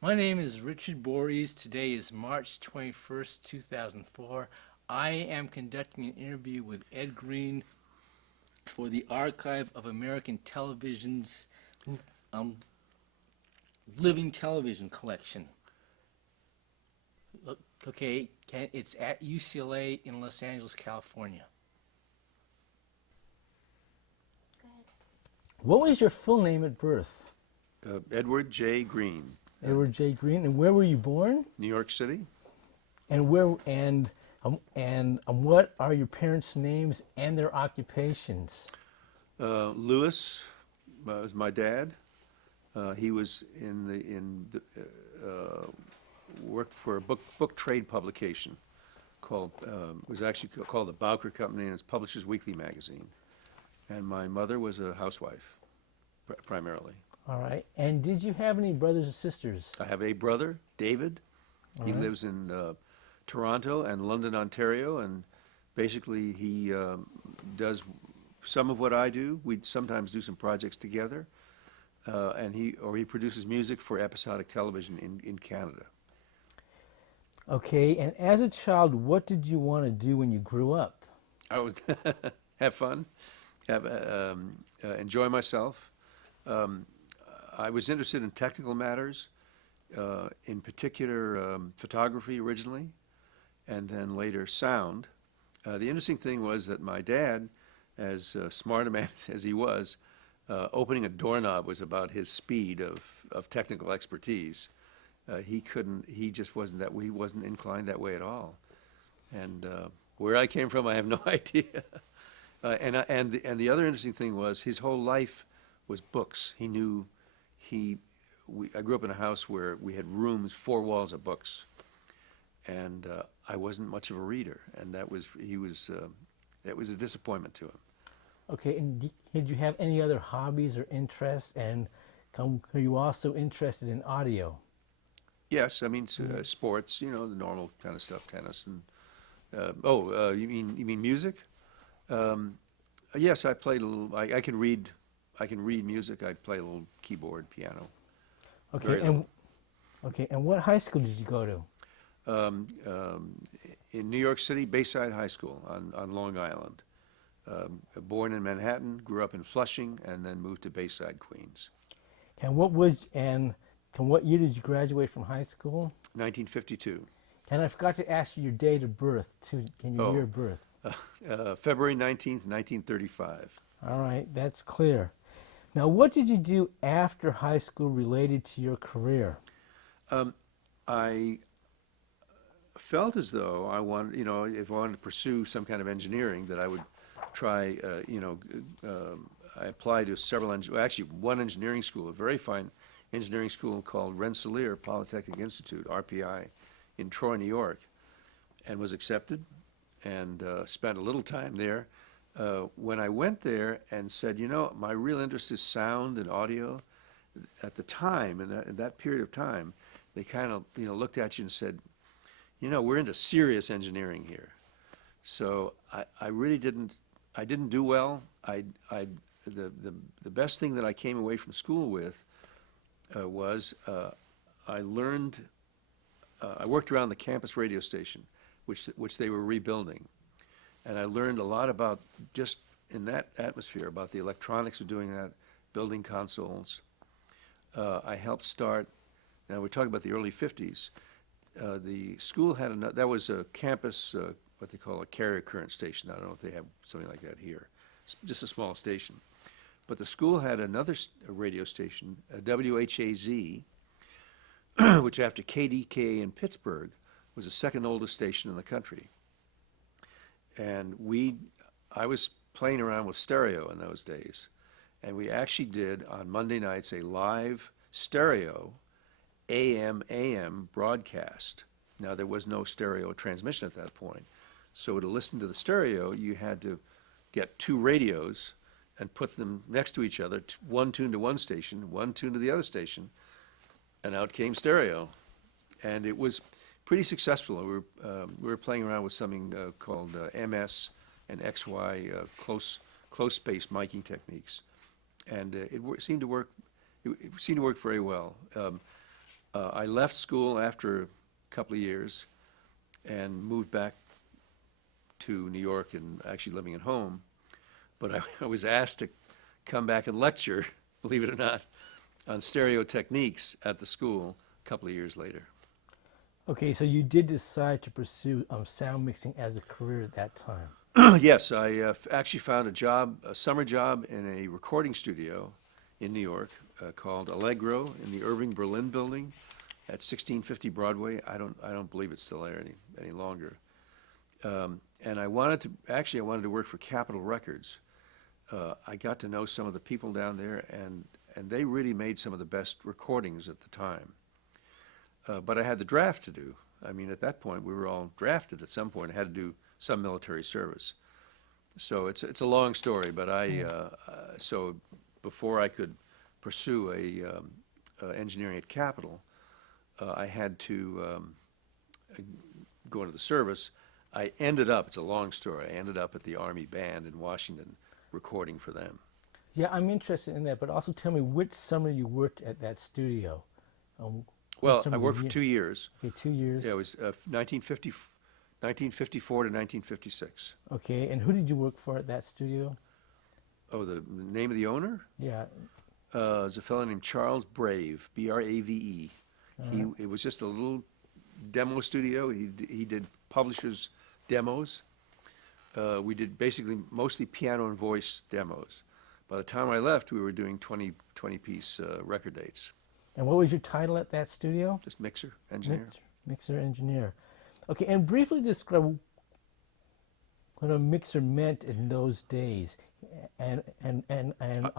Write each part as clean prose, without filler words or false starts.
My name is Richard Borries. Today is March 21st, 2004. I am conducting an interview with Ed Greene for the Archive of American Television's um, Living Television Collection. Okay, it's at UCLA in Los Angeles, California. What was your full name at birth? Edward J. Greene, Edward J. Greene. And where were you born? New York City. And what are your parents' names and their occupations? Lewis was my dad. He was worked for a book trade publication called was actually called the Bowker Company, and it's Publishers Weekly magazine. And my mother was a housewife, primarily. All right. And did you have any brothers or sisters? I have a brother, David. He lives in Toronto and London, Ontario, and basically he does some of what I do. We sometimes do some projects together, and he produces music for episodic television in Canada. Okay. And as a child, what did you want to do when you grew up? I would have fun, enjoy myself. I was interested in technical matters, in particular photography originally, and then later sound. The interesting thing was that my dad, as smart a man as he was, opening a doorknob was about his speed of technical expertise. He just wasn't that way. He wasn't inclined that way at all. And where I came from, I have no idea. And the other interesting thing was his whole life was books. I grew up in a house where we had rooms, 4 walls of books, and I wasn't much of a reader, and that was a disappointment to him. Okay. And did you have any other hobbies or interests? And are you also interested in audio? Yes, I mean sports, the normal kind of stuff, tennis and. You mean music? Yes, I played a little. I can read. I can read music. I play a little keyboard, piano. Okay. And what high school did you go to? In New York City, Bayside High School on Long Island. Born in Manhattan, grew up in Flushing, and then moved to Bayside, Queens. And from what year did you graduate from high school? 1952. And I forgot to ask you your date of birth, too. Can you year of birth? February 19th, 1935. All right, that's clear. Now, what did you do after high school related to your career? I felt as though I wanted, if I wanted to pursue some kind of engineering, that I would try, I applied to actually one engineering school, a very fine engineering school called Rensselaer Polytechnic Institute, RPI, in Troy, New York, and was accepted, and spent a little time there. When I went there and said, my real interest is sound and audio, at the time, in that period of time, they kind of, looked at you and said, we're into serious engineering here. So I really didn't do well. The best thing that I came away from school with was I learned. I worked around the campus radio station, which they were rebuilding, and I learned a lot about, just in that atmosphere, about the electronics of doing that, building consoles. I helped start. Now we're talking about the early '50s. The school had that was a campus, what they call a carrier current station. I don't know if they have something like that here. It's just a small station, but the school had another radio station, WHAZ. Which after KDKA in Pittsburgh was the second oldest station in the country. And I was playing around with stereo in those days. And we actually did, on Monday nights, a live stereo AM broadcast. Now, there was no stereo transmission at that point. So to listen to the stereo, you had to get 2 radios and put them next to each other, one tuned to one station, one tuned to the other station, and out came stereo, and it was pretty successful. We were playing around with something called MS and XY close space miking techniques, and it seemed to work. It seemed to work very well. I left school after a couple of years and moved back to New York and actually living at home. But I was asked to come back and lecture, believe it or not, on stereo techniques at the school a couple of years later. Okay, so you did decide to pursue sound mixing as a career at that time. Yes, I actually found a job, a summer job in a recording studio in New York called Allegro in the Irving Berlin building at 1650 Broadway. I don't believe it's still there any longer. And I wanted to work for Capitol Records. I got to know some of the people down there, and they really made some of the best recordings at the time. But I had the draft to do. I mean, at that point, we were all drafted at some point. I had to do some military service. So it's a long story, but so before I could pursue engineering at Capitol, I had to go into the service. I ended up, it's a long story, I ended up at the Army Band in Washington recording for them. Yeah, I'm interested in that, but also tell me which summer you worked at that studio. Well, I worked for 2 years. Okay, 2 years. Yeah, it was 1954 to 1956. Okay, and who did you work for at that studio? Oh, the name of the owner? Yeah. Is a fellow named Charles Brave, B-R-A-V-E. It was just a little demo studio. He did publishers' demos. We did basically mostly piano and voice demos. By the time I left, we were doing 20-piece record dates. And what was your title at that studio? Just mixer, engineer. Mixer engineer. Okay, and briefly describe what a mixer meant in those days.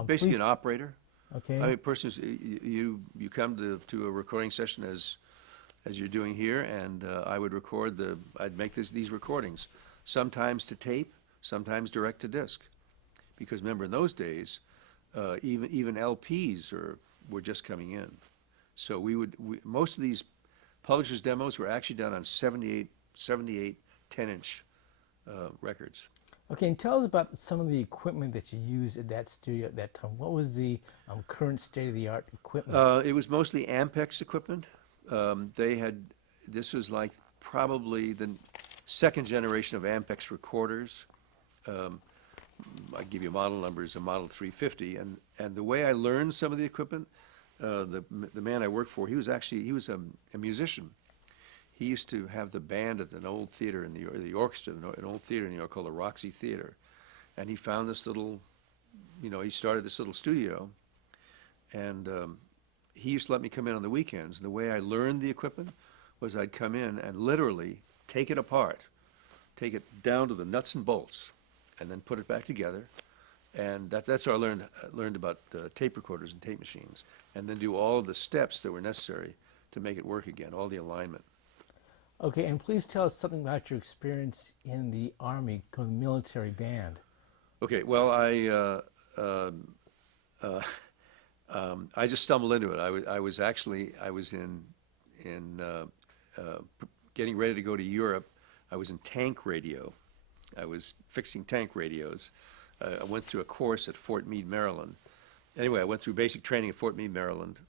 Basically an operator. Okay. I mean, person, you come to a recording session as you're doing here, and I would record I'd make these recordings, sometimes to tape, sometimes direct to disc, because remember in those days, even LPs were just coming in, so most of these publishers' demos were actually done on 78 10-inch records. Okay, and tell us about some of the equipment that you used at that studio at that time. What was the current state-of-the-art equipment? It was mostly Ampex equipment. This was like probably the second generation of Ampex recorders. I give you model numbers, a Model 350, and the way I learned some of the equipment, the man I worked for, he was a musician. He used to have the band at an old theater in New York, the orchestra, an old theater in New York called the Roxy Theater. And he found this little, he started this little studio. And he used to let me come in on the weekends. And the way I learned the equipment was I'd come in and literally take it apart, take it down to the nuts and bolts, and then put it back together. And that's how I learned about tape recorders and tape machines. And then do all of the steps that were necessary to make it work again, all the alignment. Okay, and please tell us something about your experience in the Army, military band. Okay, well, I just stumbled into it. I was in getting ready to go to Europe. I was in tank radio. I was fixing tank radios. I went through a course at Fort Meade, Maryland. Anyway, I went through basic training at Fort Meade, Maryland.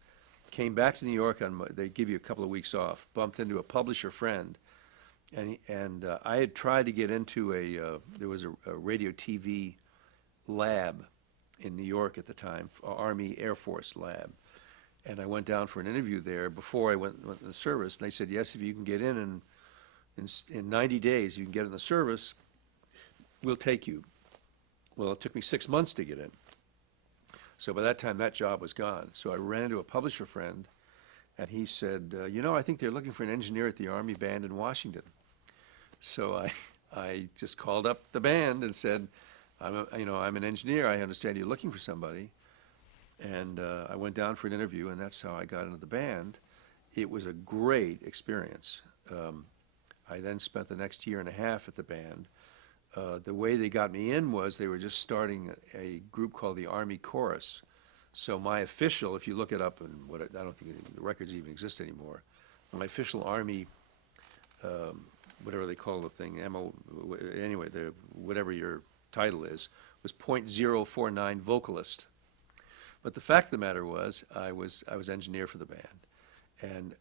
Came back to New York they give you a couple of weeks off. Bumped into a publisher friend, and I had tried to get into there was a radio TV lab in New York at the time, Army Air Force lab, and I went down for an interview there before I went in the service. And they said, yes, if you can get in 90 days, you can get in the service, we'll take you. Well, it took me 6 months to get in. So by that time, that job was gone. So I ran into a publisher friend, and he said, I think they're looking for an engineer at the Army Band in Washington. So I just called up the band and said, I'm an engineer. I understand you're looking for somebody. And I went down for an interview, and that's how I got into the band. It was a great experience. I then spent the next year and a half at the band. The way they got me in was they were just starting a group called the Army Chorus. So my official, if you look it up, and I don't think the records even exist anymore, my official Army, whatever they call the thing, anyway, whatever your title is, was .049 vocalist. But the fact of the matter was, I was engineer for the band. And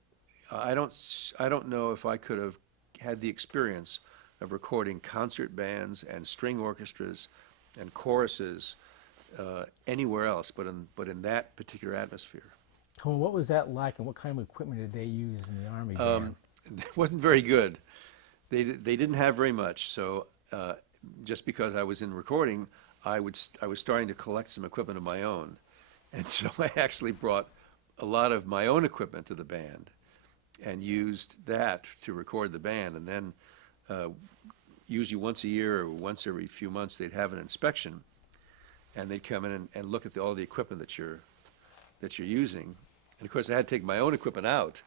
I don't know if I could have had the experience of recording concert bands and string orchestras and choruses anywhere else, but in that particular atmosphere. Well, what was that like, and what kind of equipment did they use in the Army band? It wasn't very good. They didn't have very much. So just because I was in recording, I was starting to collect some equipment of my own, and so I actually brought a lot of my own equipment to the band, and used that to record the band. And then usually once a year or once every few months, they'd have an inspection, and they'd come in and look at all the equipment that you're using. And of course, I had to take my own equipment out,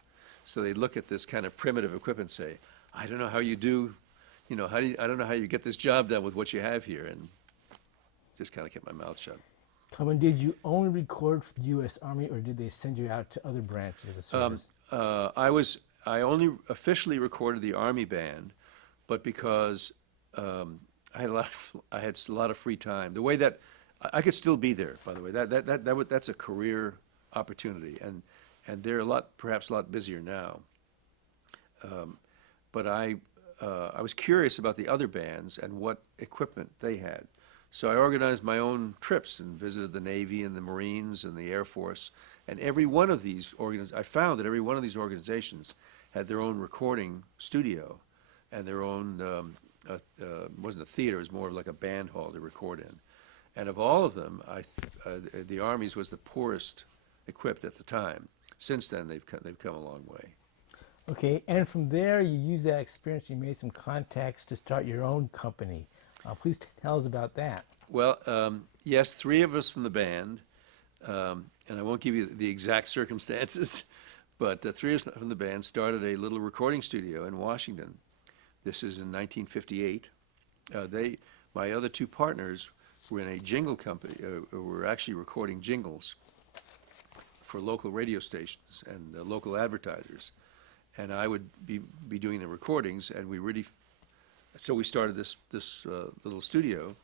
so they'd look at this kind of primitive equipment and say, I don't know how you do, I don't know how you get this job done with what you have here, and just kind of kept my mouth shut. And did you only record for the U.S. Army, or did they send you out to other branches of the service? I only officially recorded the Army band, but because I had a lot of free time. The way that I could still be there, by the way, that's a career opportunity, and they're perhaps a lot busier now. But I was curious about the other bands and what equipment they had. So I organized my own trips and visited the Navy and the Marines and the Air Force. And every one of these I found that every one of these organizations had their own recording studio and their own, wasn't a theater, it was more of like a band hall to record in. And of all of them, the Army's was the poorest equipped at the time. Since then, they've come a long way. Okay, and from there, you used that experience, you made some contacts to start your own company. Please tell us about that. Well, yes, three of us from the band, and I won't give you the exact circumstances, but three of us from the band started a little recording studio in Washington. This is in 1958. My other two partners were in a jingle company, were actually recording jingles for local radio stations and local advertisers. And I would be doing the recordings, and so we started this little studio,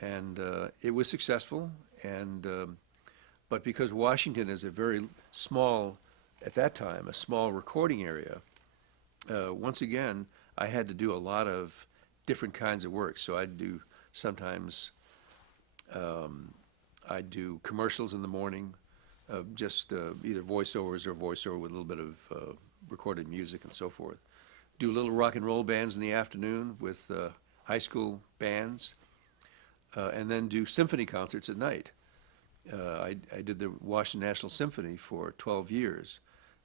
and it was successful. And but because Washington is a very small, at that time, a small recording area, once again, I had to do a lot of different kinds of work. So sometimes I'd do commercials in the morning, just either voiceovers or voiceover with a little bit of recorded music and so forth. Do little rock and roll bands in the afternoon with high school bands, and then do symphony concerts at night. I did the Washington National Symphony for 12 years,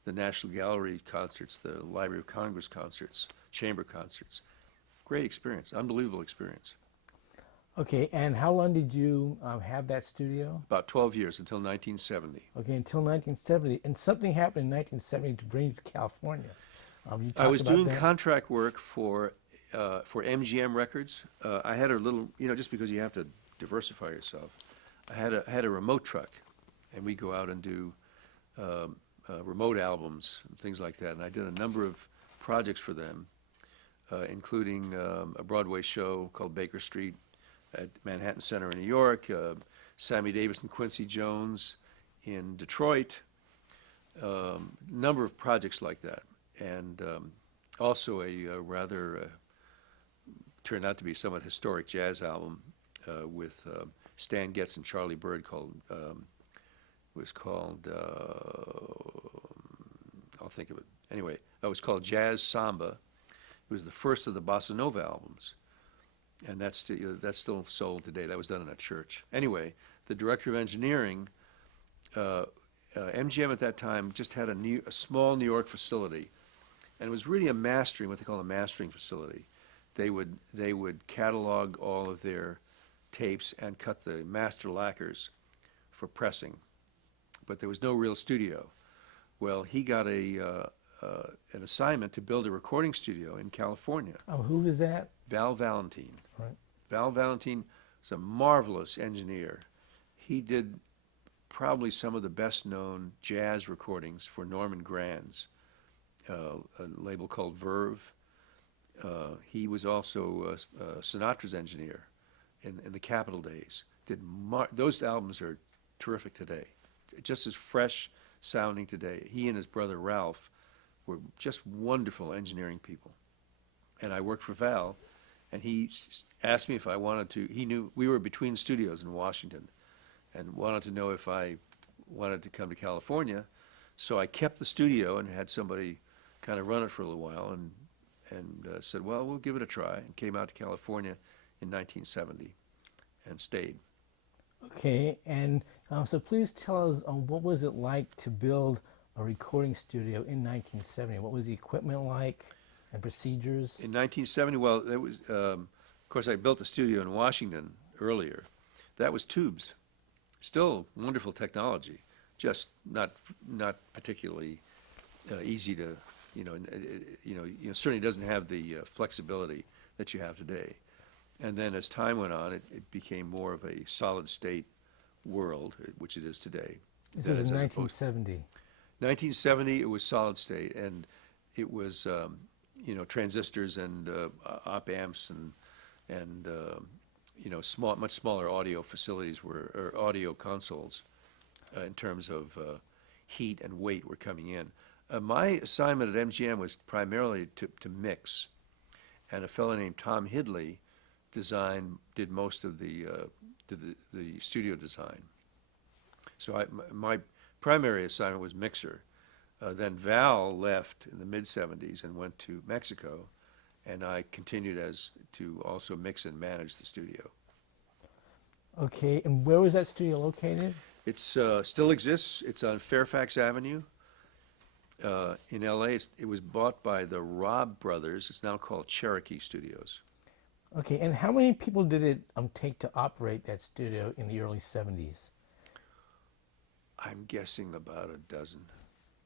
the National Gallery concerts, the Library of Congress concerts, chamber concerts. Great experience, unbelievable experience. Okay, and how long did you have that studio? About 12 years, until 1970. Okay, until 1970. And something happened in 1970 to bring you to California. I was doing contract work for MGM Records. I had a little, just because you have to diversify yourself, I had a remote truck, and we go out and do remote albums and things like that. And I did a number of projects for them, including a Broadway show called Baker Street at Manhattan Center in New York, Sammy Davis and Quincy Jones in Detroit, number of projects like that. And also a rather, turned out to be somewhat historic jazz album with Stan Getz and Charlie Bird called, I'll think of it. Anyway, it was called Jazz Samba. It was the first of the Bossa Nova albums. And that's still sold today. That was done in a church. Anyway, the director of engineering, MGM at that time just had a small New York facility, and it was really what they call a mastering facility. They would catalog all of their tapes and cut the master lacquers for pressing, but there was no real studio. Well, he got an assignment to build a recording studio in California. Who was that? Val Valentine. Right. Val Valentine was a marvelous engineer. He did probably some of the best-known jazz recordings for Norman Granz, a label called Verve. He was also Sinatra's engineer in the Capitol days. Those albums are terrific today, just as fresh sounding today. He and his brother Ralph were just wonderful engineering people. And I worked for Val, and he asked me if I wanted to. He knew we were between studios in Washington, and wanted to know if I wanted to come to California. So I kept the studio and had somebody kind of run it for a little while, and said, well, we'll give it a try, and came out to California in 1970 and stayed. Okay, and so please tell us what was it like to build a recording studio in 1970? What was the equipment like and procedures? In 1970, well, there was, of course, I built a studio in Washington earlier. That was tubes. Still wonderful technology, just not particularly easy to, certainly doesn't have the flexibility that you have today. And then as time went on, it became more of a solid state world, which it is today. This was in 1970. 1970, it was solid state, and it was, transistors and op amps and much smaller audio facilities or audio consoles in terms of heat and weight were coming in. My assignment at MGM was primarily to mix, and a fellow named Tom Hidley did most of the studio design. So my primary assignment was mixer. Then Val left in the mid-'70s and went to Mexico, and I continued to also mix and manage the studio. Okay, and where was that studio located? It still exists. It's on Fairfax Avenue in L.A. It was bought by the Robb brothers. It's now called Cherokee Studios. Okay, and how many people did it take to operate that studio in the early 70s? I'm guessing about a dozen,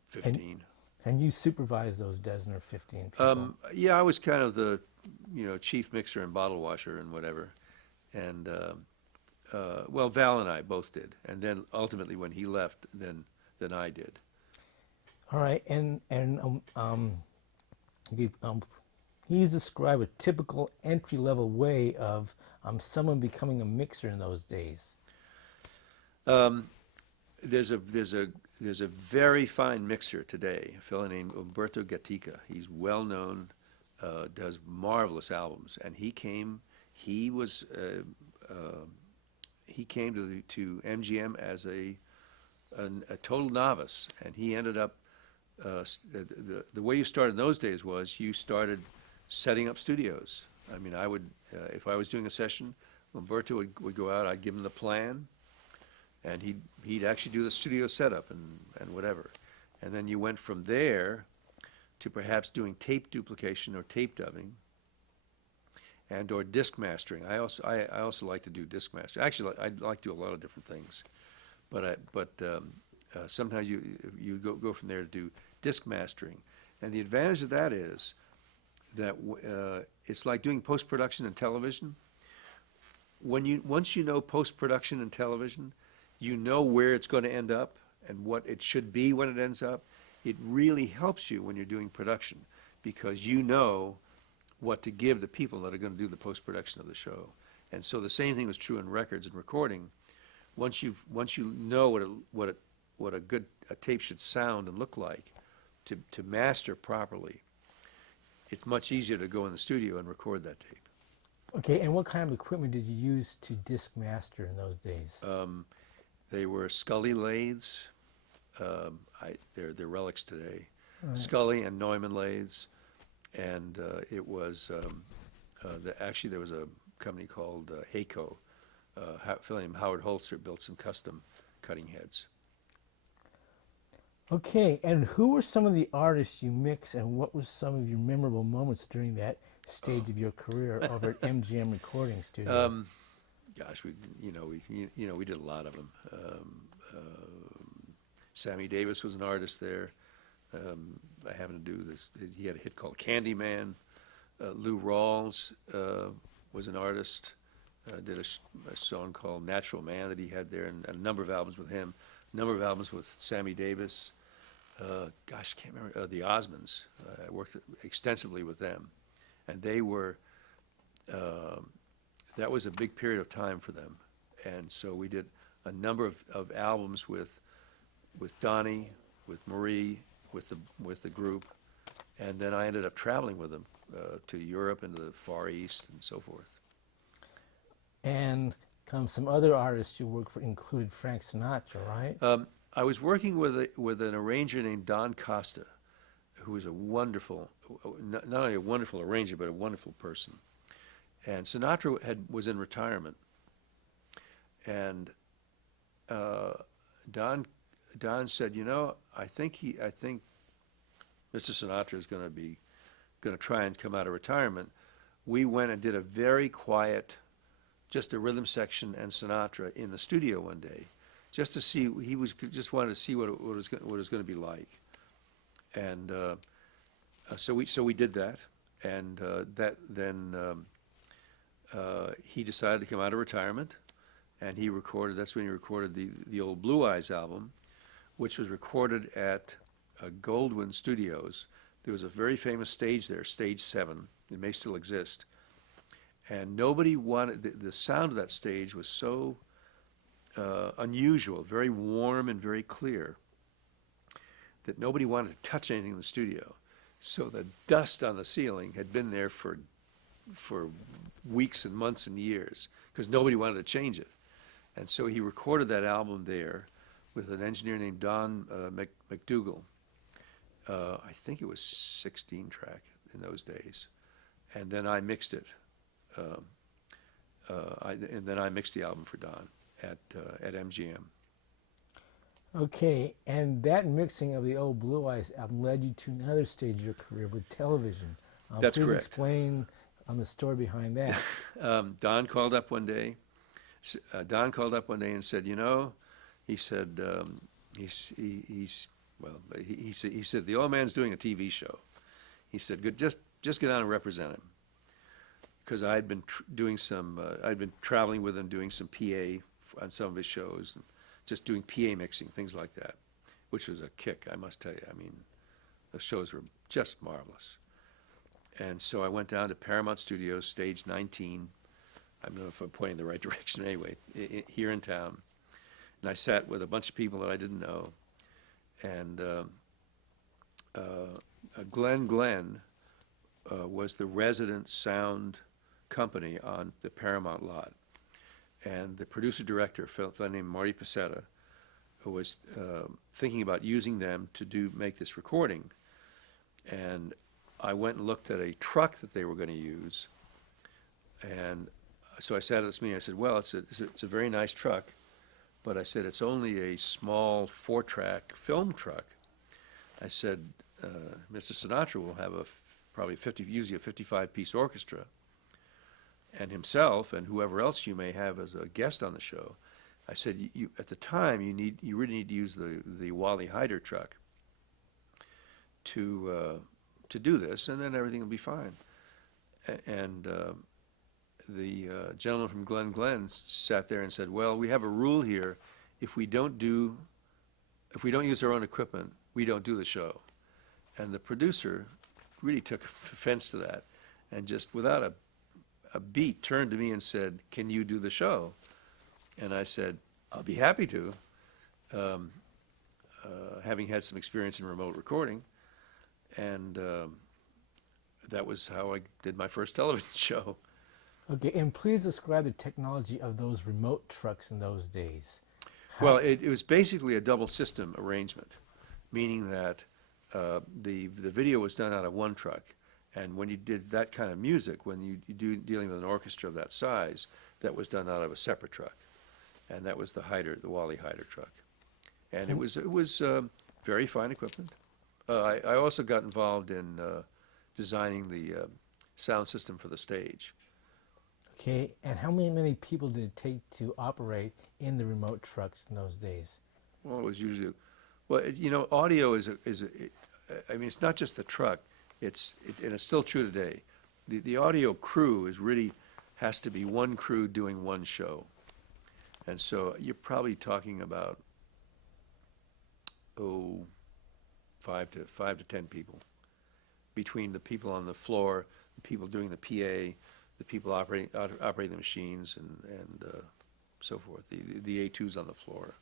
15. And you supervised those dozen or 15 people? Yeah, I was kind of the, chief mixer and bottle washer and whatever. And, well, Val and I both did. And then ultimately when he left, then I did. All right, and please describe a typical entry-level way of someone becoming a mixer in those days. There's a very fine mixer today, a fellow named Umberto Gatica. He's well known, does marvelous albums, and he came to MGM as a total novice, and he ended up the way you started in those days was you started setting up studios. I mean, I would if I was doing a session, Umberto would go out. I'd give him the plan, and he'd actually do the studio setup and whatever. And then you went from there to perhaps doing tape duplication or tape dubbing and or disc mastering. I also like to do disc mastering. Actually, I like to do a lot of different things, but sometimes you go from there to do disc mastering. And the advantage of that is that it's like doing post-production in television. Once you know post-production in television, you know where it's going to end up and what it should be when it ends up. It really helps you when you're doing production because you know what to give the people that are going to do the post-production of the show. And so the same thing was true in records and recording. Once you know what a good tape should sound and look like to master properly, it's much easier to go in the studio and record that tape. Okay, and what kind of equipment did you use to disc master in those days? They were Scully lathes. They're relics today. Right. Scully and Neumann lathes, and it was actually there was a company called Hayco. A fellow named Howard Holzer built some custom cutting heads. Okay, and who were some of the artists you mixed, and what were some of your memorable moments during that stage of your career over at MGM Recording Studios? Gosh, we did a lot of them. Sammy Davis was an artist there. I happened to do this. He had a hit called Candyman. Lou Rawls was an artist. Did a song called Natural Man that he had there, and a number of albums with him. A number of albums with Sammy Davis. Gosh, I can't remember. The Osmonds. I worked extensively with them. And they were, that was a big period of time for them. And so we did a number of albums with Donnie, with Marie, with the group. And then I ended up traveling with them to Europe and to the Far East and so forth. And some other artists you worked for included Frank Sinatra, right? I was working with an arranger named Don Costa, who was a wonderful, not only a wonderful arranger, but a wonderful person. And Sinatra was in retirement, and Don said, you know, I think Mr. Sinatra is going to try and come out of retirement. We went and did a very quiet, just a rhythm section and Sinatra in the studio one day, just to see. Just wanted to see what it was going to be like, and so we did that, and he decided to come out of retirement, and he recorded. That's when he recorded the old Blue Eyes album, which was recorded at Goldwyn Studios. There was a very famous stage there, Stage 7. It may still exist. And nobody wanted, the sound of that stage was so unusual, very warm and very clear, that nobody wanted to touch anything in the studio. So the dust on the ceiling had been there for weeks and months and years, because nobody wanted to change it. And so he recorded that album there with an engineer named Don McDougall. I think it was 16 track in those days. And then I mixed it. And then I mixed the album for Don at MGM. Okay, and that mixing of the old Blue Eyes album led you to another stage of your career with television. That's please correct. Explain on the story behind that. Don called up one day. And said, you know, he said, he said the old man's doing a TV show. He said, good, just get on and represent him. Because I'd been I'd been traveling with him, doing some PA on some of his shows, and just doing PA mixing, things like that, which was a kick, I must tell you. I mean, the shows were just marvelous. And so I went down to Paramount Studios, Stage 19. I don't know if I'm pointing in the right direction anyway, here in town. And I sat with a bunch of people that I didn't know. And Glenn was the resident sound company on the Paramount lot. And the producer-director, a fellow named Marty Pacetta, who was thinking about using them to make this recording. And I went and looked at a truck that they were going to use. And so I sat at this meeting. I said, well, it's a very nice truck, but I said, it's only a small 4-track film truck. I said, Mr. Sinatra will have usually a 55-piece orchestra, and himself and whoever else you may have as a guest on the show. I said, at the time, you really need to use the Wally Hyder truck to do this, and then everything will be fine. And the gentleman from Glenn sat there and said, well, we have a rule here. If we don't use our own equipment, we don't do the show. And the producer really took offense to that, and just without a beat turned to me and said, can you do the show? And I said, I'll be happy to, having had some experience in remote recording. And that was how I did my first television show. Okay, and please describe the technology of those remote trucks in those days. Well, it was basically a double system arrangement, meaning that the video was done out of one truck, and when you did that kind of music, when you dealing with an orchestra of that size, that was done out of a separate truck, and that was the Wally Hyder truck, and it was very fine equipment. I also got involved in designing the sound system for the stage. Okay, and how many people did it take to operate in the remote trucks in those days? Well, it was usually, audio I mean, it's not just the truck. And it's still true today. The audio crew has to be one crew doing one show, and so you're probably talking about 5 to 10 people, between the people on the floor, the people doing the PA, the people operating the machines, and so forth, the A2s on the floor.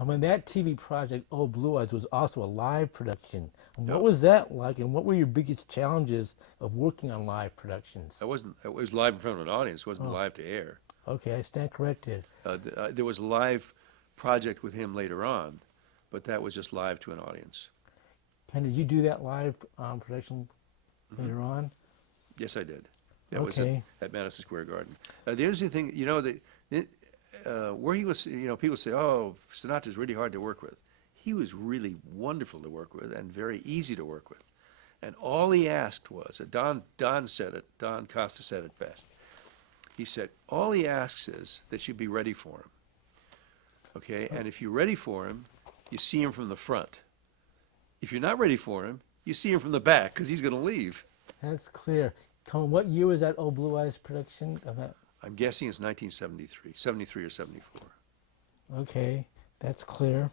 I mean, that TV project, Oh Blue Eyes, was also a live production. And what No, was that like, and what were your biggest challenges of working on live I productions? wasn't. It was live in front of an audience. It wasn't Oh, live to air. okay, I stand corrected. There was a live project with him later on, but that was just live to an audience. And did you do that live production Hmm. later on? Yes, I did. That was Okay. at Madison Square Garden. The interesting thing, where he was, people say, "Oh, Sinatra's really hard to work with." He was really wonderful to work with and very easy to work with. And all he asked was, Don said it. Don Costa said it best. He said, all he asks is that you be ready for him. Okay, and if you're ready for him, you see him from the front. If you're not ready for him, you see him from the back because he's going to leave. That's clear. Tell me, what year was that Oh Blue Eyes production of that? I'm guessing it's 1973, 73 or 74. Okay, that's clear.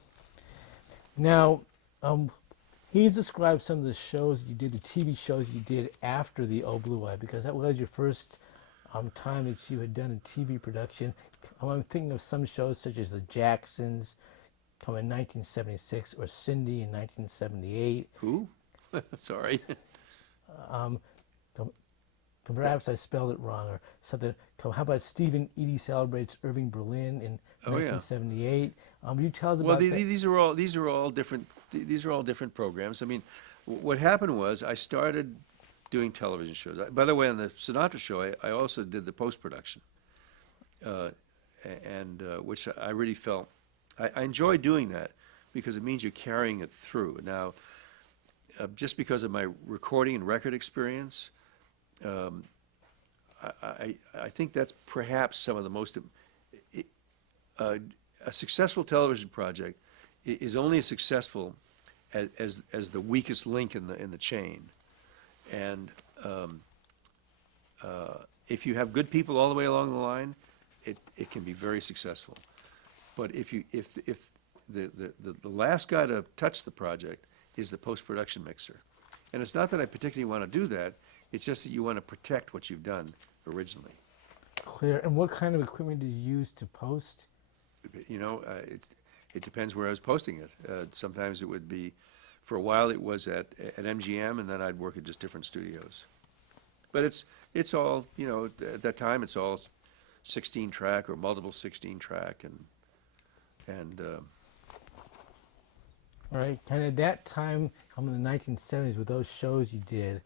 Now, he's described some of the shows you did, the TV shows you did after the Oh Blue Eye, because that was your first time that you had done a TV production. I'm thinking of some shows such as The Jacksons, come in 1976, or Cindy in 1978. Who? Sorry. Um, Perhaps I spelled it wrong or something. How about Stephen Eady celebrates Irving Berlin in Oh, yeah. 1978? You tell us Well, about that. these are all different programs. I mean, what happened was I started doing television shows. By the way, on the Sinatra show, I also did the post production, and which I really felt I enjoy doing that because it means you're carrying it through. Now, just because of my recording and record experience, I think that's perhaps some of the most. A successful television project is only as successful as the weakest link in the chain, and if you have good people all the way along the line, it can be very successful. But if the last guy to touch the project is the post-production mixer, and it's not that I particularly want to do that. It's just that you want to protect what you've done originally. Clear. And what kind of equipment did you use to post? It depends where I was posting it. Sometimes it would be, for a while it was at MGM, and then I'd work at just different studios. But it's all, at that time it's all 16 track or multiple 16 track, and All right. And at that time, in the 1970s, with those shows you did,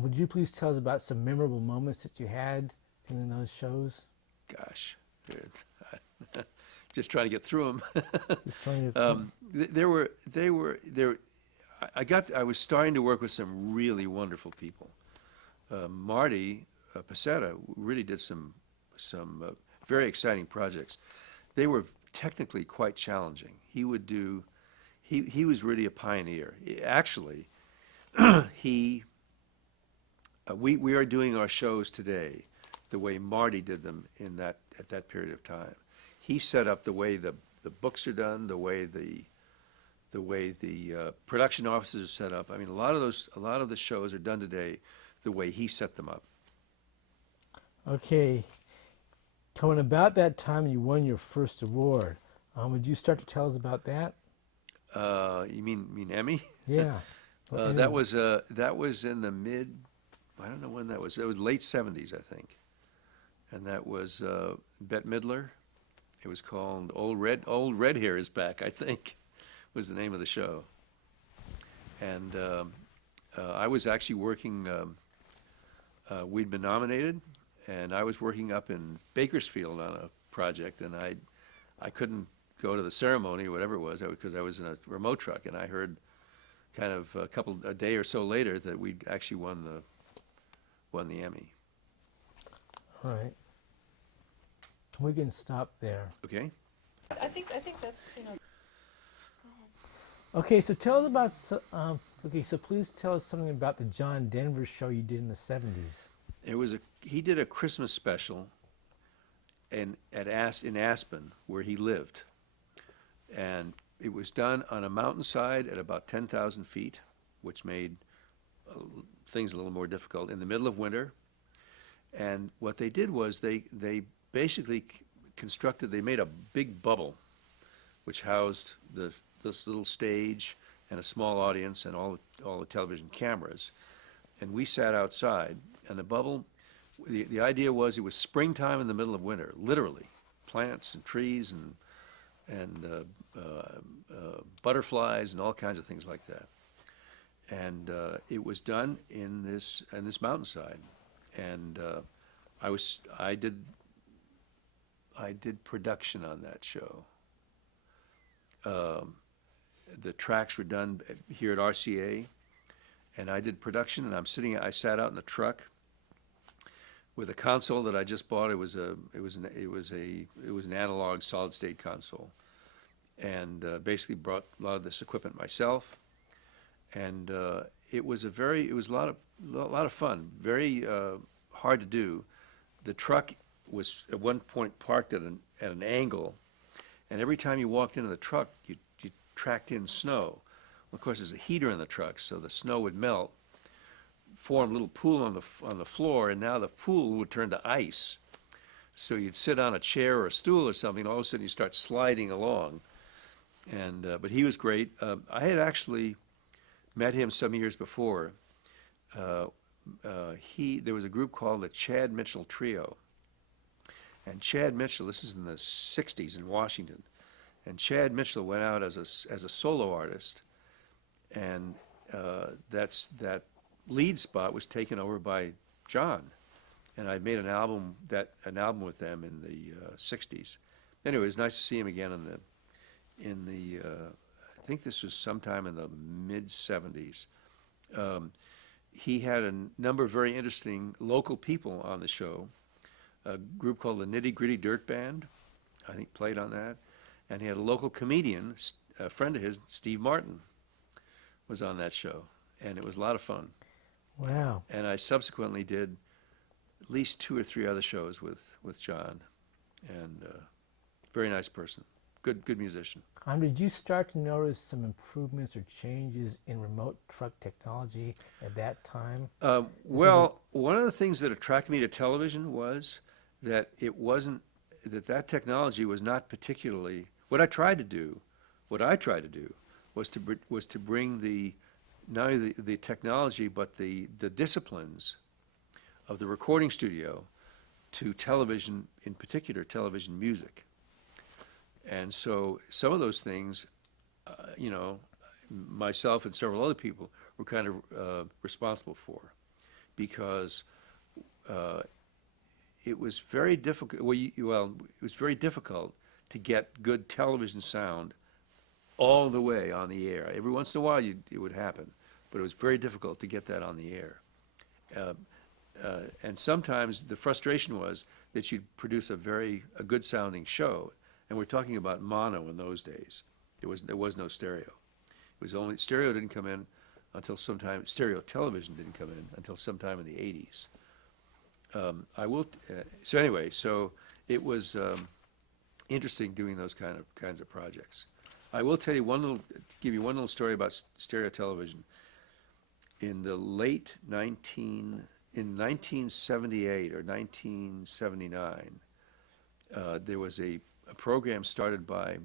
would you please tell us about some memorable moments that you had doing those shows? gosh, just trying to get through them. Just trying to. I was starting to work with some really wonderful people. Marty Pasetta really did some very exciting projects. They were technically quite challenging. He was really a pioneer. Actually, we are doing our shows today the way Marty did them at that period of time. He set up the way the books are done, the way the production offices are set up. I mean, a lot of the shows are done today the way he set them up. Okay. Coming about that time, you won your first award. Would you start to tell us about that? You mean Emmy? Yeah. That was in the mid. I don't know when that was. It was late '70s, I think, and that was Bette Midler. It was called Old Red Hair is Back, I think, was the name of the show. And I was actually working. We'd been nominated, and I was working up in Bakersfield on a project, and I couldn't go to the ceremony or whatever it was because I was in a remote truck, and I heard kind of a day or so later that we'd actually won the Emmy. All right. We can stop there. Okay. I think that's Okay, so tell us about. So please tell us something about the John Denver show you did in the '70s. He did a Christmas special, in Aspen where he lived, and it was done on a mountainside at about 10,000 feet, which made things a little more difficult in the middle of winter. And what they did was they basically constructed. They made a big bubble which housed this little stage and a small audience and all the television cameras. And we sat outside, and the bubble, the idea was it was springtime in the middle of winter, literally, plants and trees and butterflies and all kinds of things like that. And it was done in this mountainside, and I did production on that show. The tracks were done here at RCA, and I did production. And I sat out in a truck with a console that I just bought. It was an analog solid state console, and basically brought a lot of this equipment myself. And it was a lot of fun. Very hard to do. The truck was at one point parked at an angle, and every time you walked into the truck, you tracked in snow. Well, of course, there's a heater in the truck, so the snow would melt, form a little pool on the floor, and now the pool would turn to ice. So you'd sit on a chair or a stool or something, and all of a sudden you start sliding along. And but he was great. I had actually met him some years before. There was a group called the Chad Mitchell Trio. And Chad Mitchell, this is in the 60s in Washington, and Chad Mitchell went out as a solo artist, and that lead spot was taken over by John, and I made an album with them in the 60s. Anyway, it was nice to see him again in the I think this was sometime in the mid 70s. He had a number of very interesting local people on the show. A group called the Nitty Gritty Dirt Band, I think, played on that. And he had a local comedian, a friend of his, Steve Martin, was on that show. And it was a lot of fun. Wow. And I subsequently did at least 2 or 3 other shows with John. And very nice person, good musician. Did you start to notice some improvements or changes in remote truck technology at that time? Well, one of the things that attracted me to television was that that technology was not particularly what I tried to do was to bring not only the technology but the disciplines of the recording studio to television, in particular television music. And so some of those things, myself and several other people were kind of responsible for, because it was very difficult. It was very difficult to get good television sound all the way on the air. Every once in a while, it would happen, but it was very difficult to get that on the air. And sometimes the frustration was that you'd produce a good sounding show, and we're talking about mono in those days. There was no stereo. It was only stereo didn't come in until sometime. Stereo television didn't come in until sometime in the 80s. So it was interesting doing those kinds of projects. I will tell you give you one little story about stereo television. In the late in 1978 or 1979, there was a program started by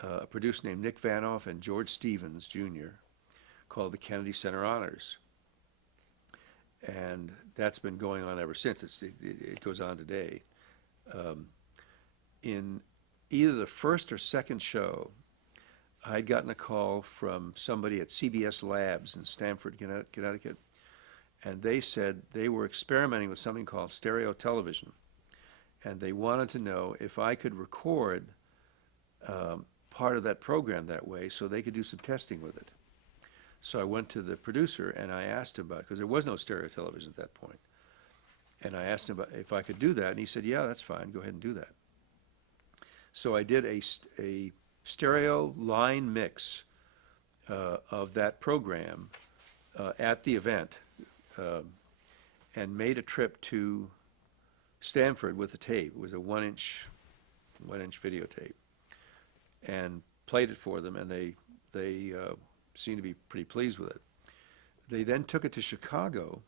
a producer named Nick Vanoff and George Stevens, Jr., called the Kennedy Center Honors. And that's been going on ever since. It goes on today. In either the first or second show, I'd gotten a call from somebody at CBS Labs in Stamford, Connecticut, and they said they were experimenting with something called stereo television, and they wanted to know if I could record part of that program that way so they could do some testing with it. So I went to the producer and I asked him about it, because there was no stereo television at that point. And I asked him about if I could do that, and he said, yeah, that's fine, go ahead and do that. So I did a stereo line mix of that program at the event, and made a trip to Stanford with a tape. It was a one-inch videotape, and played it for them, and they seemed to be pretty pleased with it. They then took it to Chicago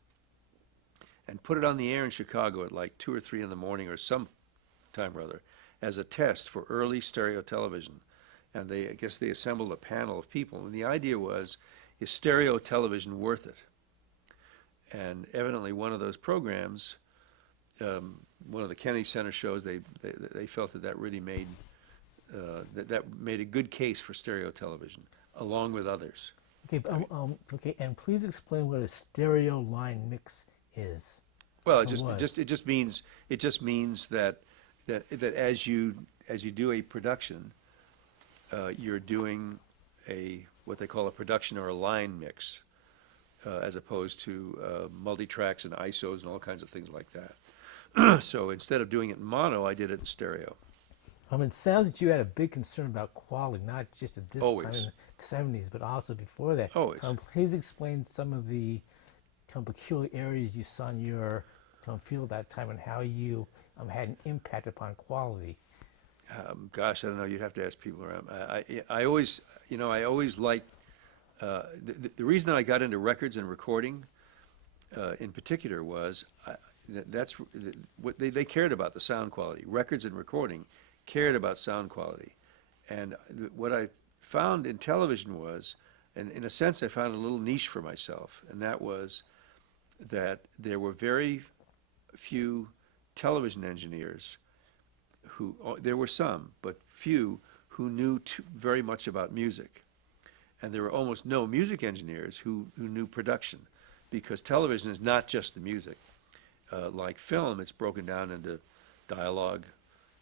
and put it on the air in Chicago at like 2 or 3 in the morning or some time or other as a test for early stereo television. and I guess they assembled a panel of people, and the idea was, is stereo television worth it? And evidently one of those programs, one of the Kennedy Center shows, they felt that really made, that made a good case for stereo television, along with others. Okay, okay, and please explain what a stereo line mix is. Well, Or was. it just means that as you do a production, you're doing what they call a production or a line mix, as opposed to multi-tracks and ISOs and all kinds of things like that. So instead of doing it in mono, I did it in stereo. It sounds that you had a big concern about quality, not just at this Always. time in the 70s, but also before that. Always. Please explain some of the peculiarities you saw in your field at that time and how you had an impact upon quality. Gosh, I don't know. You'd have to ask people around. I always liked the reason that I got into records and recording, in particular, was that's what they cared about, the sound quality. Records and recording cared about sound quality, and what I found in television was, and in a sense, I found a little niche for myself, and that was that there were very few television engineers who, there were some, but few who knew very much about music. And there were almost no music engineers who knew production, because television is not just the music. Like film, it's broken down into dialogue,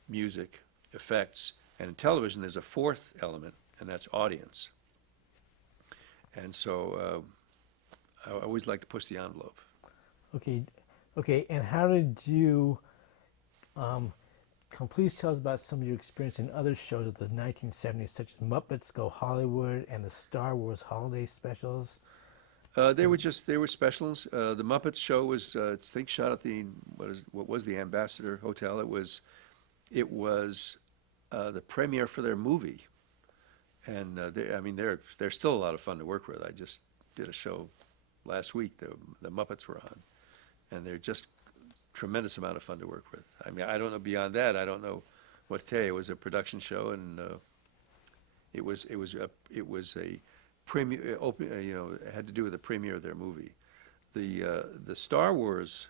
music, effects, and in television there's a fourth element, and that's audience. And so I always like to push the envelope. Okay, and how did you, please tell us about some of your experience in other shows of the 1970s, such as Muppets Go Hollywood and the Star Wars holiday specials? They were specials. The Muppets show was, I think, shot at what was the Ambassador Hotel. It was the premiere for their movie, and they're still a lot of fun to work with. I just did a show last week. The Muppets were on, and they're just tremendous amount of fun to work with. I mean, I don't know beyond that. I don't know what to tell you. It was a production show, and it was a premiere. It had to do with the premiere of their movie. The Star Wars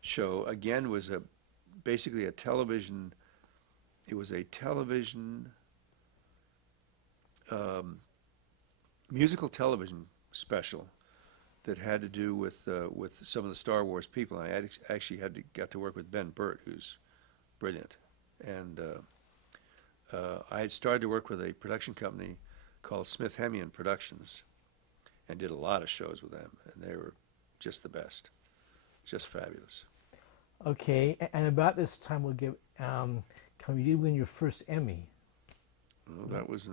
show again was basically a television. It was a television musical television special that had to do with some of the Star Wars people. I actually got to work with Ben Burt, who's brilliant, and I had started to work with a production company called Smith Hemian Productions, and did a lot of shows with them, and they were just the best, just fabulous. Okay, and about this time we'll give, you did win your first Emmy. Well, that was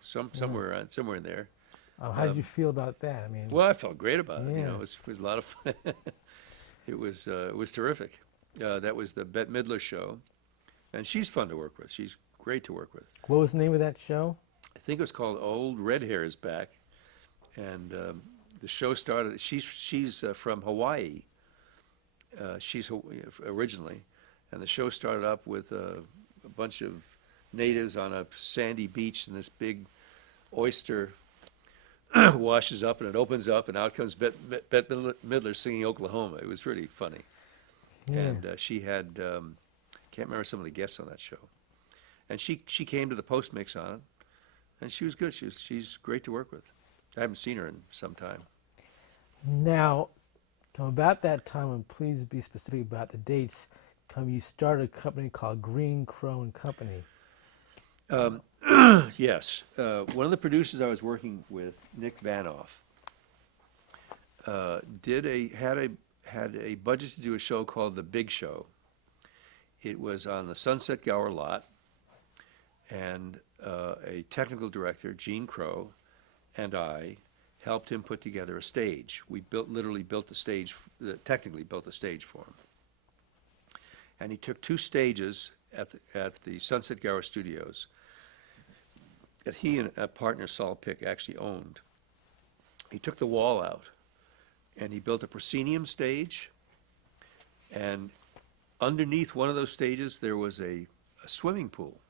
somewhere in there. How did you feel about that? I mean, Well, I felt great about it. Yeah. It was a lot of fun. It was terrific. That was the Bette Midler show, and she's fun to work with. She's great to work with. what was the name of that show? I think it was called Old Red Hair is Back, and the show started. She's from Hawaii. She's originally, and the show started up with a bunch of natives on a sandy beach, and this big oyster washes up, and it opens up, and out comes Bette Midler singing Oklahoma. It was really funny. Yeah. And she had, can't remember some of the guests on that show. And she came to the post mix on it, and she was good. She's great to work with. I haven't seen her in some time. Now, about that time, and please be specific about the dates, you started a company called Greene, Crow & Company. Yes. One of the producers I was working with, Nick Vanoff, had a budget to do a show called The Big Show. It was on the Sunset Gower lot, and a technical director, Gene Crow, and I helped him put together a stage. We literally built the stage, technically built the stage for him. And he took two stages at the Sunset Gower Studios that he and a partner, Saul Pick, actually owned. He took the wall out, and he built a proscenium stage, and underneath one of those stages there was a swimming pool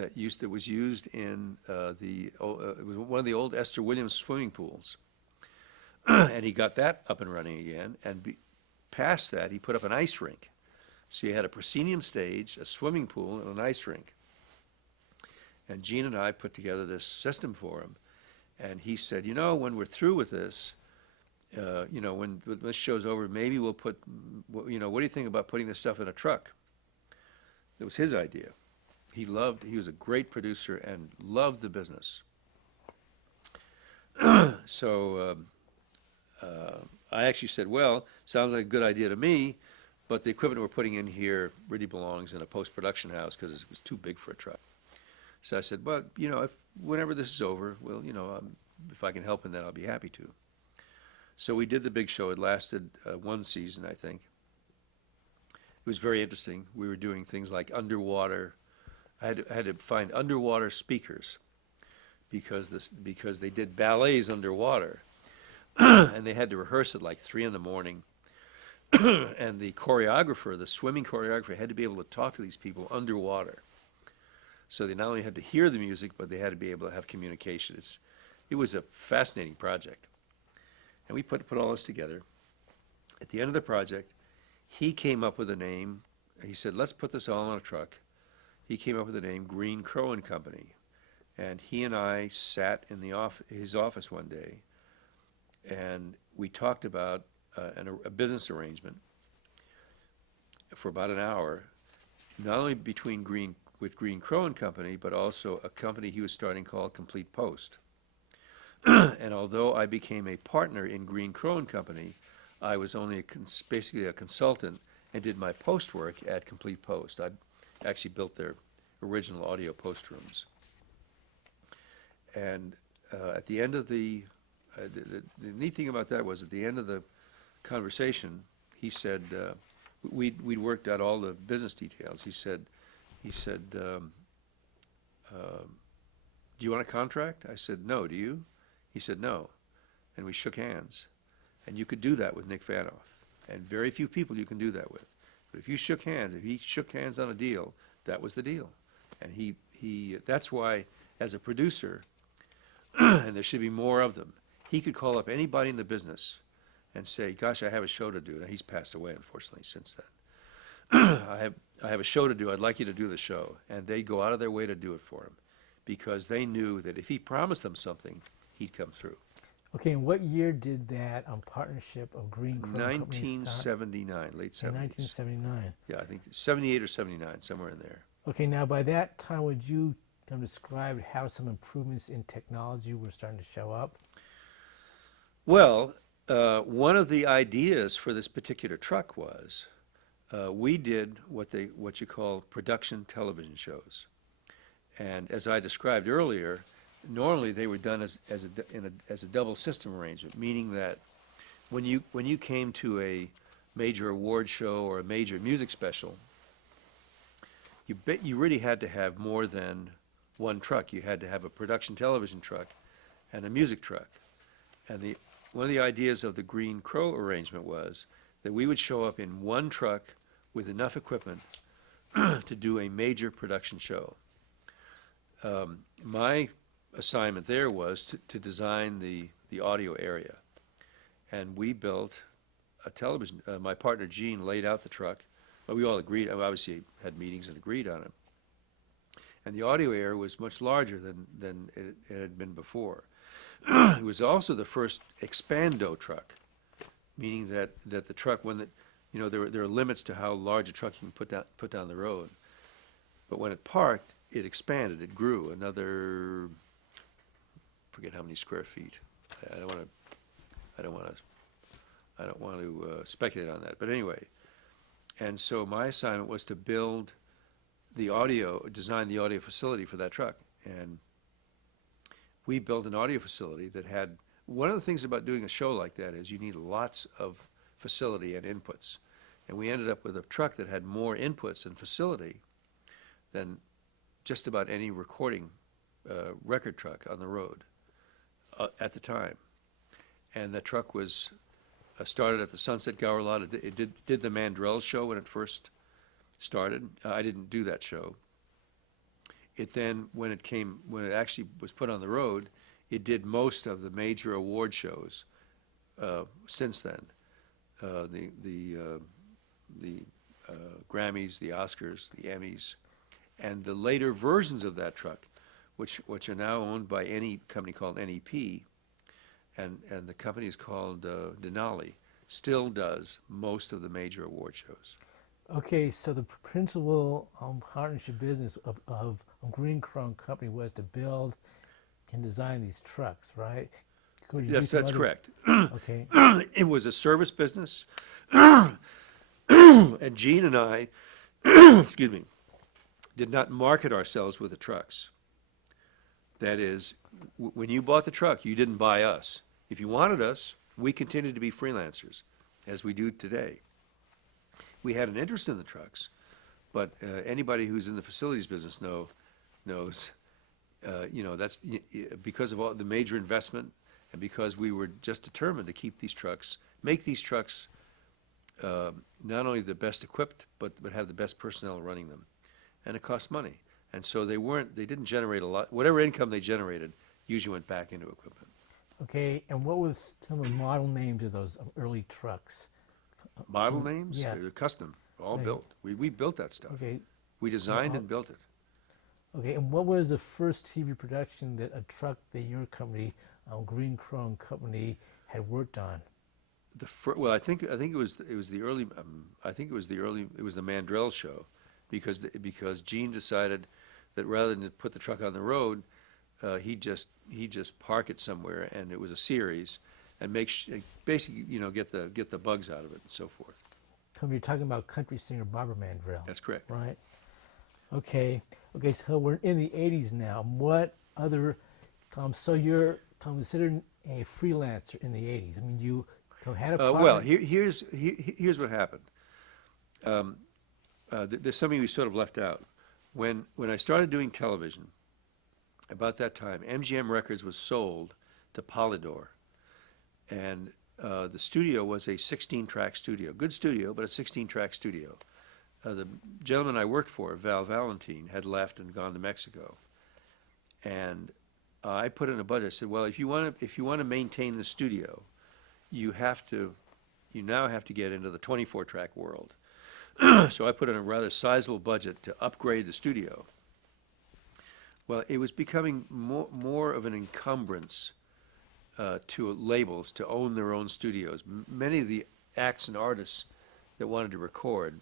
that was used in it was one of the old Esther Williams swimming pools. And he got that up and running again, and past that, he put up an ice rink. So you had a proscenium stage, a swimming pool, and an ice rink. And Gene and I put together this system for him. And he said, when we're through with this, when this show's over, maybe we'll what do you think about putting this stuff in a truck? It was his idea. He was a great producer and loved the business. So I actually said, well, sounds like a good idea to me, but the equipment we're putting in here really belongs in a post-production house because it was too big for a truck. So I said, well, whenever this is over, well, if I can help in that, I'll be happy to. So we did the big show. It lasted one season, I think. It was very interesting. We were doing things like underwater. I had to find underwater speakers because they did ballets underwater. And they had to rehearse at like 3 in the morning. And the choreographer, the swimming choreographer, had to be able to talk to these people underwater. So they not only had to hear the music, but they had to be able to have communication. It was a fascinating project. And we put all this together. At the end of the project, he came up with a name. He said, let's put this all on a truck. He came up with the name Greene, Crowe & Company. And he and I sat in his office one day, and we talked about a business arrangement for about an hour, not only with Greene, Crowe & Company, but also a company he was starting called Complete Post. And although I became a partner in Greene, Crowe & Company, I was only basically a consultant and did my post work at Complete Post. I actually built their original audio post rooms. And at the end of the neat thing about that was at the end of the conversation, he said, we'd worked out all the business details. He said, do you want a contract? I said, no, do you? He said, no. And we shook hands. And you could do that with Nick Vanoff. And very few people you can do that with. But if he shook hands on a deal, that was the deal. And that's why, as a producer, and there should be more of them, he could call up anybody in the business and say, gosh, I have a show to do. Now, he's passed away, unfortunately, since then. I have a show to do. I'd like you to do the show. And they'd go out of their way to do it for him because they knew that if he promised them something, he'd come through. Okay, and what year did that partnership of Greene, Crowe & Company start? 1979, late 70s. In 1979. Yeah, I think 78 or 79, somewhere in there. Okay, now by that time, would you describe how some improvements in technology were starting to show up? Well, one of the ideas for this particular truck was we did what you call production television shows. And as I described earlier, normally they were done as a double system arrangement, meaning that when you came to a major award show or a major music special, you really had to have more than one truck. You had to have a production television truck and a music truck. And one of the ideas of the Greene Crowe arrangement was that we would show up in one truck with enough equipment to do a major production show. My assignment there was to design the audio area. And we built a television. My partner Gene laid out the truck. But we all agreed, obviously had meetings and agreed on it. And the audio area was much larger than it had been before. It was also the first expando truck, meaning that the truck, there are limits to how large a truck you can put down the road. But when it parked, it expanded, it grew another, forget how many square feet. I don't want to speculate on that. But anyway, and so my assignment was to design the audio facility for that truck. And we built an audio facility that had, one of the things about doing a show like that is you need lots of facility and inputs. And we ended up with a truck that had more inputs and facility than just about any recording record truck on the road at the time. And the truck was started at the Sunset Gower lot. It did the Mandrell show when it first started. I didn't do that show. It then, when it actually was put on the road, it did most of the major award shows since then. The Grammys, the Oscars, the Emmys, and the later versions of that truck, which are now owned by any company called NEP, and the company is called Denali, still does most of the major award shows. Okay, so the principal partnership business of Greene Chrome Company was to build and design these trucks, right? Could you do Yes, some that's other- correct. Okay. It was a service business, and Gene and I, excuse me, did not market ourselves with the trucks. That is, when you bought the truck, you didn't buy us. If you wanted us, we continued to be freelancers, as we do today. We had an interest in the trucks, but anybody who's in the facilities business knows, that's because of all the major investment, and because we were just determined to keep these trucks, make these trucks not only the best equipped, but have the best personnel running them, and it cost money. And so they didn't generate a lot. Whatever income they generated usually went back into equipment. Okay, and what was some of the model names of those early trucks? Model names? Yeah. They're custom, all Right. built. We built that stuff. Okay, We designed and built it. okay, and what was the first TV production that a truck that your company, Greene Chrome Company, had worked on? Well, I think it was the early. I think it was the Mandrell show, because Gene decided that rather than put the truck on the road, he'd just park it somewhere, and it was a series, and basically get the bugs out of it and so forth. You're talking about country singer Barbara Mandrell. That's correct. Right. Okay. Okay. So we're in the '80s now. What other? So you're considered a freelancer in the '80s. I mean, you had a product. Well, here's what happened. There's something we sort of left out. When I started doing television, about that time, MGM Records was sold to Polydor, and the studio was a 16-track studio. Good studio, but a 16-track studio. The gentleman I worked for, Val Valentine, had left and gone to Mexico, and I put in a budget. I said, well, if you want to maintain the studio, you now have to get into the 24-track world. So I put in a rather sizable budget to upgrade the studio. Well, it was becoming more of an encumbrance to labels to own their own studios. Many of the acts and artists that wanted to record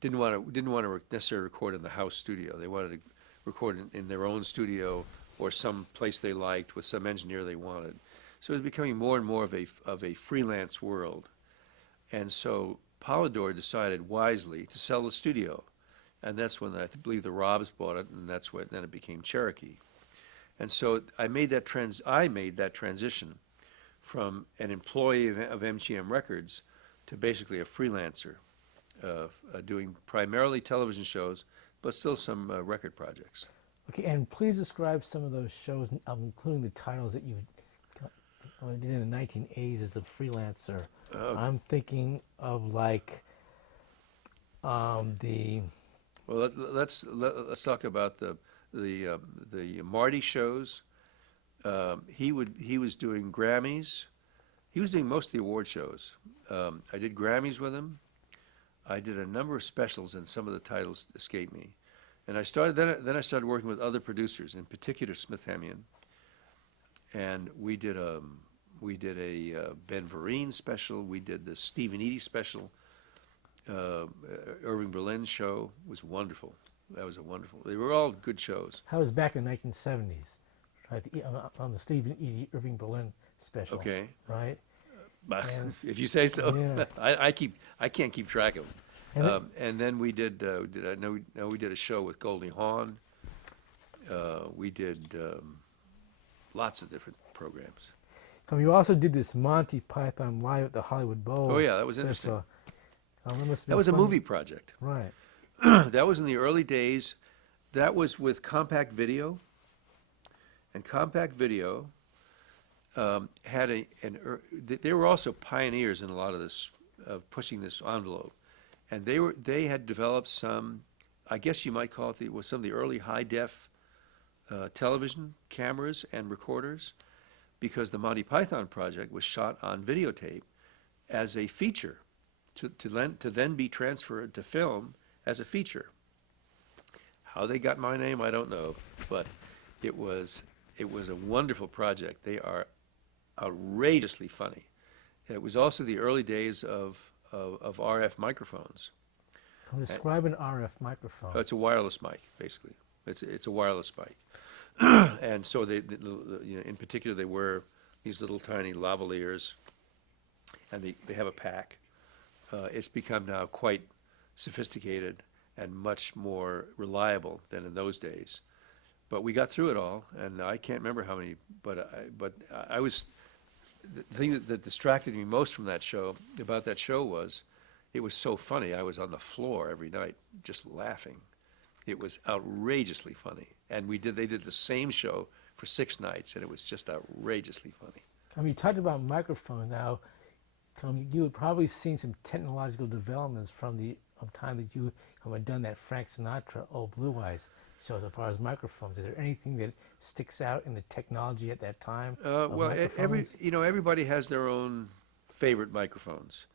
didn't want to necessarily record in the house studio. They wanted to record in their own studio or some place they liked with some engineer they wanted. So it was becoming more and more of a freelance world. And so Polydor decided wisely to sell the studio. And that's when I believe the Robs bought it, and then it became Cherokee. And so I made that transition from an employee of MGM Records to basically a freelancer, doing primarily television shows, but still some record projects. Okay, and please describe some of those shows, including the titles that you did in the 1980s as a freelancer. I'm thinking of like the. Well, let's talk about the Marty shows. He was doing Grammys. He was doing most of the award shows. I did Grammys with him. I did a number of specials, and some of the titles escaped me. And I started working with other producers, in particular Smith Hemian. And we did a Ben Vereen special. We did the Stephen Eady special. Irving Berlin show was wonderful. That was wonderful. They were all good shows. That was back in the 1970s, right? On the Stephen Eady Irving Berlin special. Okay. Right. And- If you say so. Yeah. I can't keep track of them. And then we did we did a show with Goldie Hawn. We did lots of different programs. You also did this Monty Python Live at the Hollywood Bowl. Oh, yeah, that was interesting. special. That was a movie project. Right. That was in the early days. That was with Compact Video. And Compact Video had they were also pioneers in a lot of this, of pushing this envelope. And they had developed some I guess you might call it was some of the early high-def television cameras and recorders, because the Monty Python project was shot on videotape as a feature to then be transferred to film as a feature. How they got my name, I don't know, but it was a wonderful project. They are outrageously funny. It was also the early days of RF microphones. Can you describe an RF microphone? It's a wireless mic, basically. It's a wireless mic. And so in particular, they wear these little tiny lavaliers, and they have a pack. It's become now quite sophisticated and much more reliable than in those days. But we got through it all, and I can't remember how many, but I was, the thing that distracted me most from that show, was it was so funny. I was on the floor every night just laughing. It was outrageously funny. And they did the same show for 6 nights, and it was just outrageously funny. I mean, you talked about microphones now. You had probably seen some technological developments from the time that you have done that Frank Sinatra, Oh Blue Eyes show, as far as microphones. Is there anything that sticks out in the technology at that time? Well, everybody has their own favorite microphones.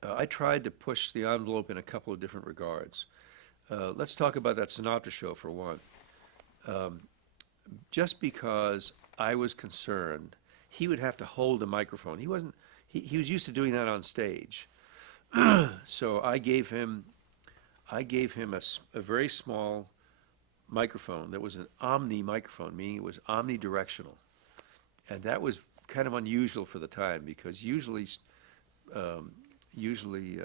I tried to push the envelope in a couple of different regards. Let's talk about that Sinatra show for one. Just because I was concerned, he would have to hold a microphone. He was used to doing that on stage. So I gave him a very small microphone that was an omni microphone, meaning it was omnidirectional. And that was kind of unusual for the time, because usually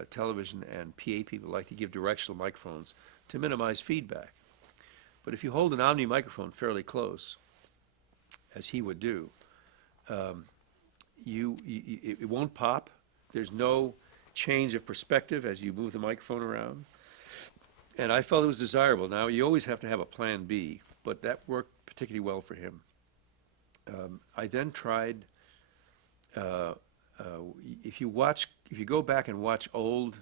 television and PA people like to give directional microphones to minimize feedback. But if you hold an omni microphone fairly close, as he would do, it won't pop. There's no change of perspective as you move the microphone around. And I felt it was desirable. Now, you always have to have a plan B, but that worked particularly well for him. I then tried, if you go back and watch old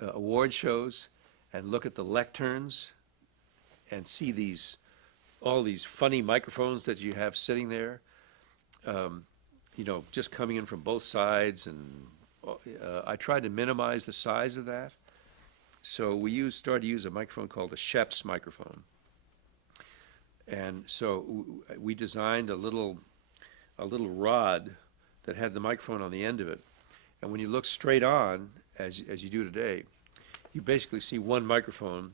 award shows and look at the lecterns and see all these funny microphones that you have sitting there, just coming in from both sides, and I tried to minimize the size of that. So we started to use a microphone called a Schoeps microphone. And so we designed a little rod that had the microphone on the end of it. And when you look straight on, as you do today, you basically see one microphone,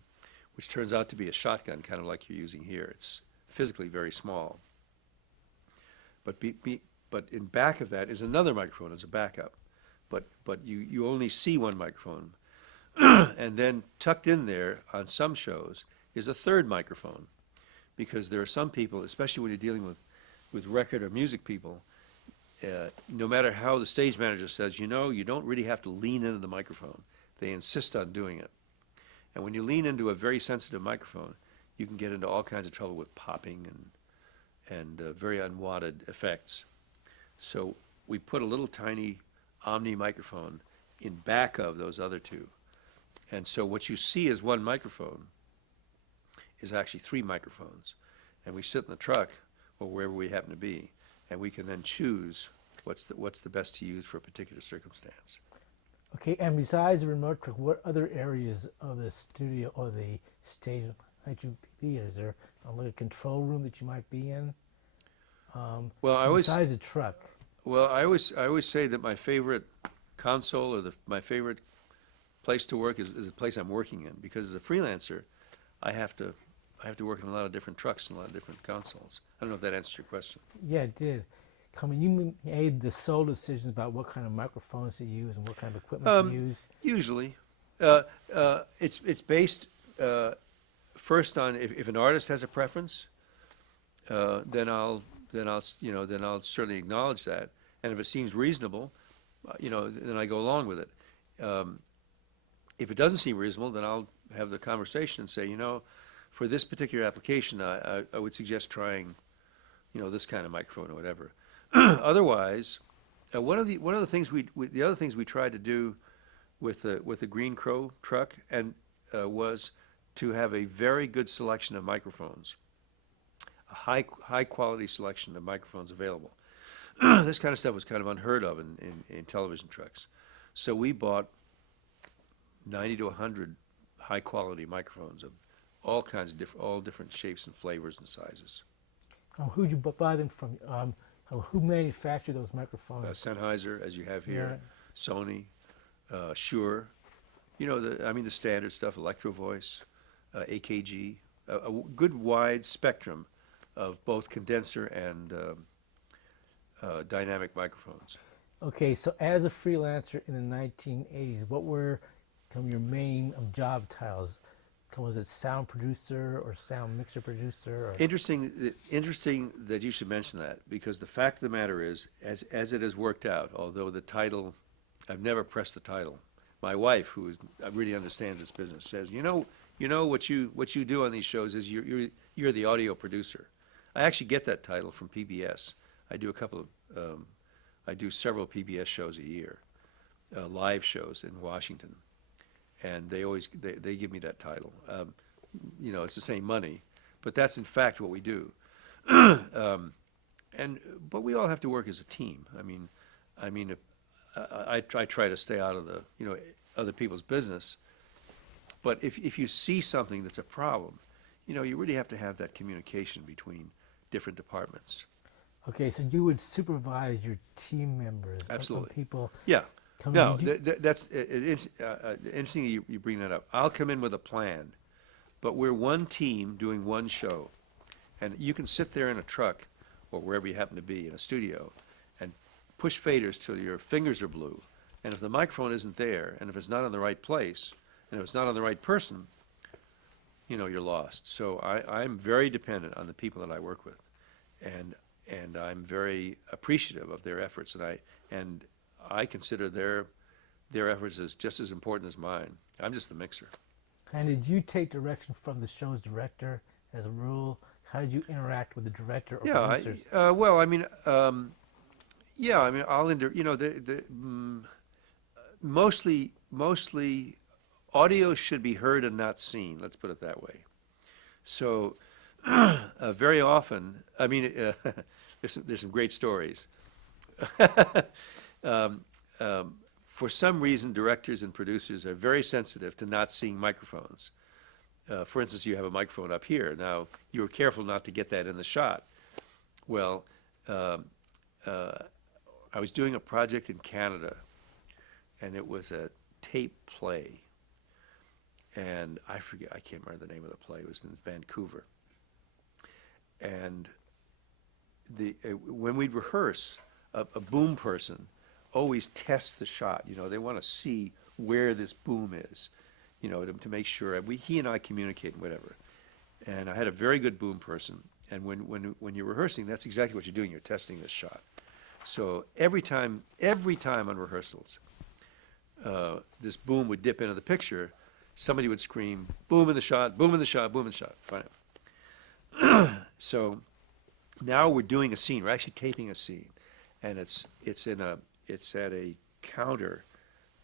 which turns out to be a shotgun, kind of like you're using here. It's physically very small. But in back of that is another microphone as a backup. But you only see one microphone. And then tucked in there on some shows is a third microphone, because there are some people, especially when you're dealing with record or music people, no matter how the stage manager says, you don't really have to lean into the microphone. They insist on doing it. And when you lean into a very sensitive microphone, you can get into all kinds of trouble with popping and very unwanted effects. So we put a little tiny omni microphone in back of those other two. And so what you see as one microphone is actually 3 microphones. And we sit in the truck or wherever we happen to be, and we can then choose what's the best to use for a particular circumstance. Okay, and besides the remote truck, what other areas of the studio or the stage might you be in? Is there a control room that you might be in? Besides the truck. Well, I always say that my favorite console, or my favorite place to work is the place I'm working in, because as a freelancer, I have to work in a lot of different trucks and a lot of different consoles. I don't know if that answers your question. Yeah, it did. You made the sole decisions about what kind of microphones to use and what kind of equipment to use? Usually. It's based first on if an artist has a preference, then I'll certainly acknowledge that. And if it seems reasonable, then I go along with it. If it doesn't seem reasonable, then I'll have the conversation and say, for this particular application, I would suggest trying, this kind of microphone or whatever. Otherwise, one of the other things we tried to do with the Green Crow truck, and was to have a very good selection of microphones, a high quality selection of microphones available. This kind of stuff was kind of unheard of in television trucks. So we bought 90 to 100 high quality microphones of all kinds of all different shapes and flavors and sizes. Who'd you buy them from? Who manufactured those microphones? Sennheiser, as you have here, Right. Sony, Shure, you know, the standard stuff, Electro Voice, AKG, a good wide spectrum of both condenser and dynamic microphones. Okay, so as a freelancer in the 1980s, what were some of your main job titles? Was it sound producer or sound mixer producer? Or? Interesting that you should mention that, because the fact of the matter is, as it has worked out, although the title, I've never pressed the title. My wife, who really understands this business, says, you know what you do on these shows is you're the audio producer. I actually get that title from PBS. I do several PBS shows a year, live shows in Washington. And they give me that title. You know, it's the same money, but that's in fact what we do. But we all have to work as a team. I try to stay out of other people's business. But if you see something that's a problem, you really have to have that communication between different departments. Okay, so you would supervise your team members. Absolutely. People. Yeah. Come No, in. that's interesting you bring that up. I'll come in with a plan, but we're one team doing one show. And you can sit there in a truck or wherever you happen to be in a studio and push faders till your fingers are blue. And if the microphone isn't there, and if it's not in the right place, and if it's not on the right person, you're lost. So I'm very dependent on the people that I work with. And I'm very appreciative of their efforts, and I consider their efforts as just as important as mine. I'm just the mixer. And did you take direction from the show's director as a rule? How did you interact with the director or producers? Mostly audio should be heard and not seen. Let's put it that way. So very often, there's some great stories. For some reason, directors and producers are very sensitive to not seeing microphones. For instance, you have a microphone up here. Now, you were careful not to get that in the shot. Well, I was doing a project in Canada, and it was a tape play. And I can't remember the name of the play. It was in Vancouver. And when we'd rehearse, a boom person always tests the shot. They want to see where this boom is, to make sure. He and I communicate and whatever. And I had a very good boom person. And when you're rehearsing, that's exactly what you're doing. You're testing this shot. So every time on rehearsals, this boom would dip into the picture. Somebody would scream, "Boom in the shot! Boom in the shot! Boom in the shot!" Fine. So now we're doing a scene. We're actually taping a scene, and it's at a counter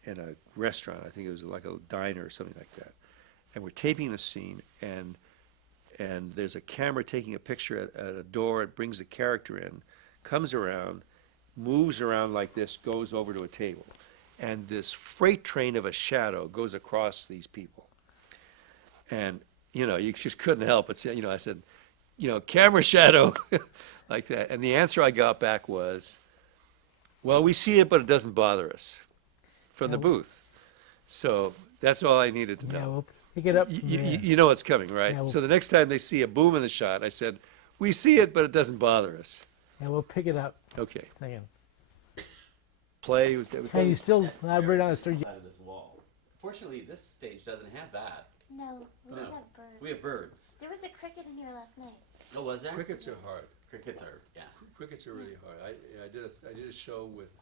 in a restaurant. I think it was like a diner or something like that. And we're taping the scene, and there's a camera taking a picture at a door. It brings the character in, comes around, moves around like this, goes over to a table, and this freight train of a shadow goes across these people. And you just couldn't help but say, I said, camera shadow, like that. And the answer I got back was, well, we see it, but it doesn't bother us, from the booth. So that's all I needed to know. Yeah, we'll pick it up. You know what's coming, right? Yeah, So the next time they see a boom in the shot, I said, we see it, but it doesn't bother us. Yeah, we'll pick it up. Okay. Second. Play was that. Hey, you still elaborate on the story? Side of this wall. Fortunately, this stage doesn't have that. No, we just No. have birds. We have birds. There was a cricket in here last night. Oh, was there? Crickets are hard. Crickets are, yeah. Crickets are really hard. I did a show with